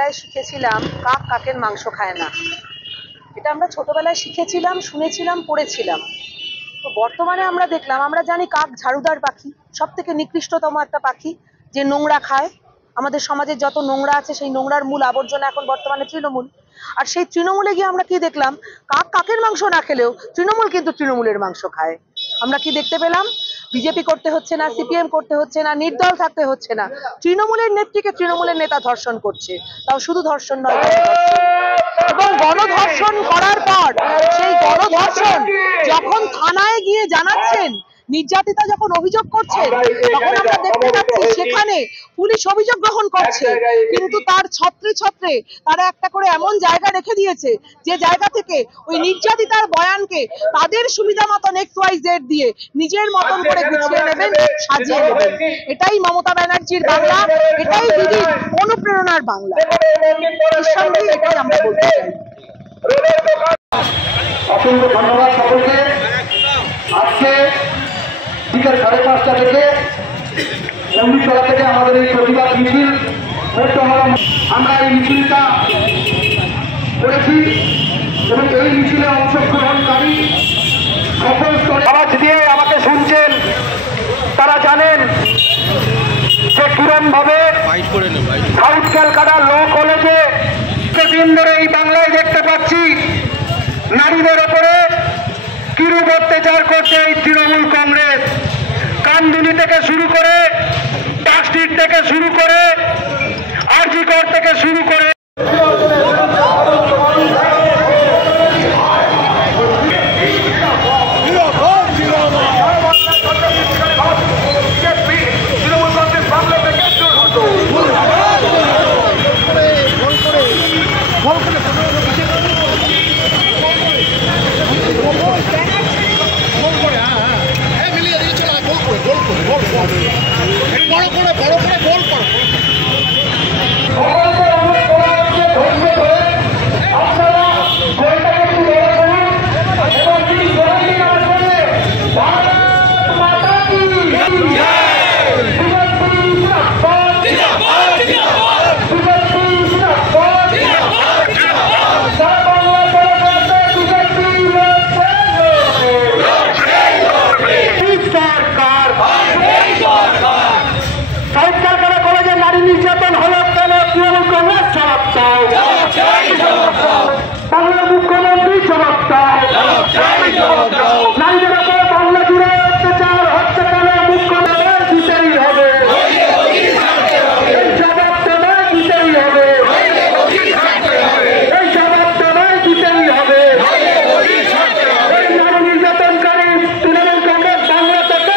ছোটবেলায় শিখেছিলাম কাক কাকের মাংস খায় না। এটা আমরা ছোটবেলায় শিখেছিলাম, শুনেছিলাম, পড়েছিলাম। তো বর্তমানে আমরা দেখলাম, আমরা জানি কাক ঝাড়ুদার পাখি, সব থেকে নিকৃষ্টতম একটা পাখি যে নোংরা খায়। আমাদের সমাজের যত নোংরা আছে সেই নোংরার মূল আবর্জনা এখন বর্তমানে তৃণমূল। আর সেই তৃণমূলে গিয়ে আমরা কি দেখলাম, কাক কাকের মাংস না খেলেও তৃণমূল কিন্তু তৃণমূলের মাংস খায়। আমরা কি দেখতে পেলাম, বিজেপি করতে হচ্ছে না, সিপিএম করতে হচ্ছে না, নির্দল থাকতে হচ্ছে না, তৃণমূলের নেত্রীকে তৃণমূলের নেতা ধর্ষণ করছে। তাও শুধু ধর্ষণ নয়, এবং গণধর্ষণ করার পর সেই গণধর্ষণ যখন থানায় গিয়ে জানাচ্ছেন, নির্যাতিতা যখন অভিযোগ করছেন, তখন আমরা দেখতে পাচ্ছি সেখানে পুলিশ অভিযোগ গ্রহণ করছে, কিন্তু তার ছত্রে ছত্রে তারা একটা করে এমন জায়গা রেখে দিয়েছে যে জায়গা থেকে ওই নির্যাতিতার বয়ানকে তাদের সুবিধা মতন XYZ দিয়ে নিজের মতন করে গুছিয়ে নেবেন, সাজিয়ে নেবেন। এটাই মমতা ব্যানার্জির বাংলা, এটাই দিদির অনুপ্রেরণার বাংলা। নিঃসন্দেহে এটাই আমরা বলতে চাই। অসংখ্য ধন্যবাদ সকলকে। আজকে বিকেল 5:30 থেকে মন্দিরতলা থেকে আমাদের এই প্রতিবাদ মিছিল আমরা এই মিছিলটা করেছি, এবং এই মিছিলে অংশগ্রহণকারী সকল স্তরে আওয়াজ দিয়ে আমাকে শুনছেন, তারা জানেন যে কিরম ভাবে সাউথ ক্যালকাটা ল কলেজে দিন ধরে এই বাংলায় দেখতে পাচ্ছি নারীদের ওপরে কিরূপ অত্যাচার করছে এই তৃণমূল কংগ্রেস। কামদুনি থেকে শুরু করে, টাস্টির থেকে শুরু করে, আরজি কর থেকে শুরু করে নির্যাতনকারী তৃণমূল কংগ্রেস বাংলা থেকে